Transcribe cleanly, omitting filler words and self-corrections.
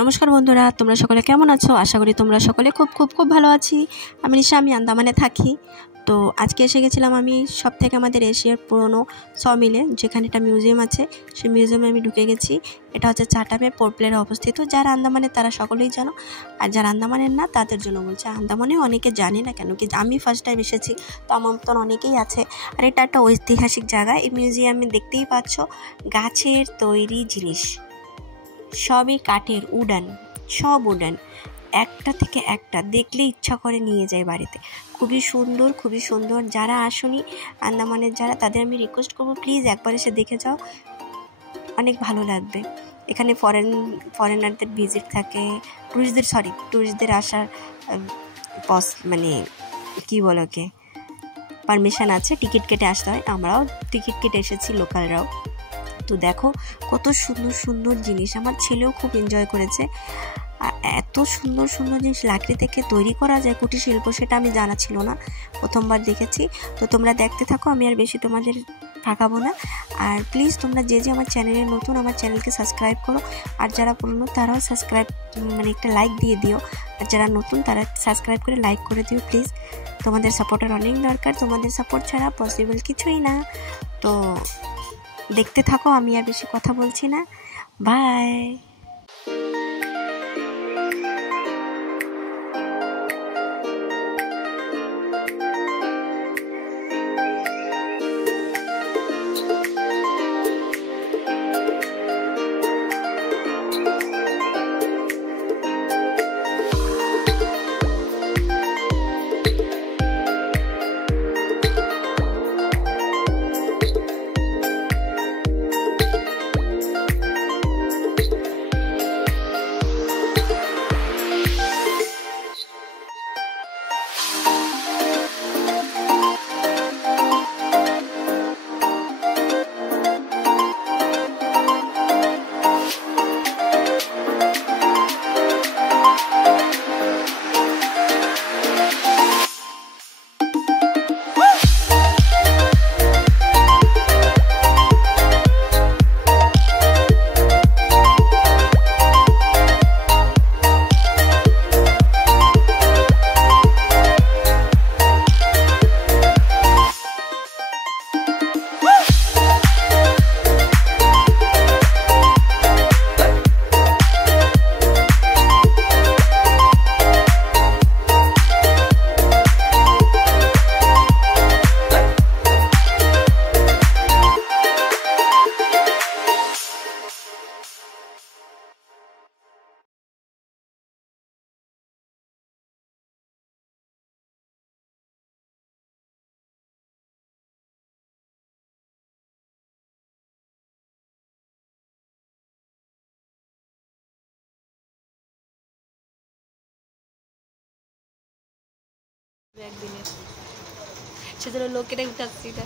নমস্কার বন্ধুরা, তোমরা সকলে কেমন আছো? আশা করি তোমরা সকলে খুব খুব খুব ভালো আছি। আমি নিশা, আমি আন্দামানে থাকি। তো আজকে এসে গেছিলাম আমি সবথেকে আমাদের এশিয়ার পুরনো সমিলে, যেখানে একটা মিউজিয়াম আছে। সেই মিউজিয়ামে আমি ঢুকে গেছি। এটা হচ্ছে চাটামে পোর্ট ব্লেয়ারে অবস্থিত। যারা আন্দামানে তারা সকলেই জানো, আর যারা আন্দামানের না তাদের জন্য বলছে। আন্দামানেও অনেকে জানে না, কেন কি আমি ফার্স্ট টাইম এসেছি, তো আমার মতন অনেকেই আছে। আর এটা একটা ঐতিহাসিক জায়গা। এই মিউজিয়ামে দেখতেই পাচ্ছ গাছের তৈরি জিনিস, সবই কাঠের, উডান, সব উডান, একটা থেকে একটা দেখলে ইচ্ছা করে নিয়ে যায় বাড়িতে। খুবই সুন্দর, খুবই সুন্দর। যারা আসনি আন্দামানের যারা, তাদের আমি রিকোয়েস্ট করবো প্লিজ একবার এসে দেখে যাও, অনেক ভালো লাগবে। এখানে ফরেনারদের ভিজিট থাকে, ট্যুরিস্টদের আসার মানে কী বলোকে পারমিশন আছে, টিকিট কেটে আসতে হয়। আমরাও টিকিট কেটে এসেছি, লোকালরাও। তো দেখো কত সুন্দর সুন্দর জিনিস, আমার ছেলেও খুব এনজয় করেছে। আর এত সুন্দর সুন্দর জিনিস লাকড়ি থেকে তৈরি করা যায়, কুটির শিল্প, সেটা আমি জানা ছিল না, প্রথমবার দেখেছি। তো তোমরা দেখতে থাকো, আমি আর বেশি তোমাদের থাকাবো না। আর প্লিজ তোমরা যে আমার চ্যানেলে নতুন, আমার চ্যানেলকে সাবস্ক্রাইব করো। আর যারা পুরনো তারাও সাবস্ক্রাইব একটা লাইক দিয়ে দিও। আর যারা নতুন তারা সাবস্ক্রাইব করে লাইক করে দিও প্লিজ। তোমাদের সাপোর্টের অনেক দরকার, তোমাদের সাপোর্ট ছাড়া পসিবল কিছুই না। তো দেখতে থাকো, আমি আর বেশি কথা বলছি না। বাই। একদিনের সেজন্য লোকেরা উঠাচ্ছি না।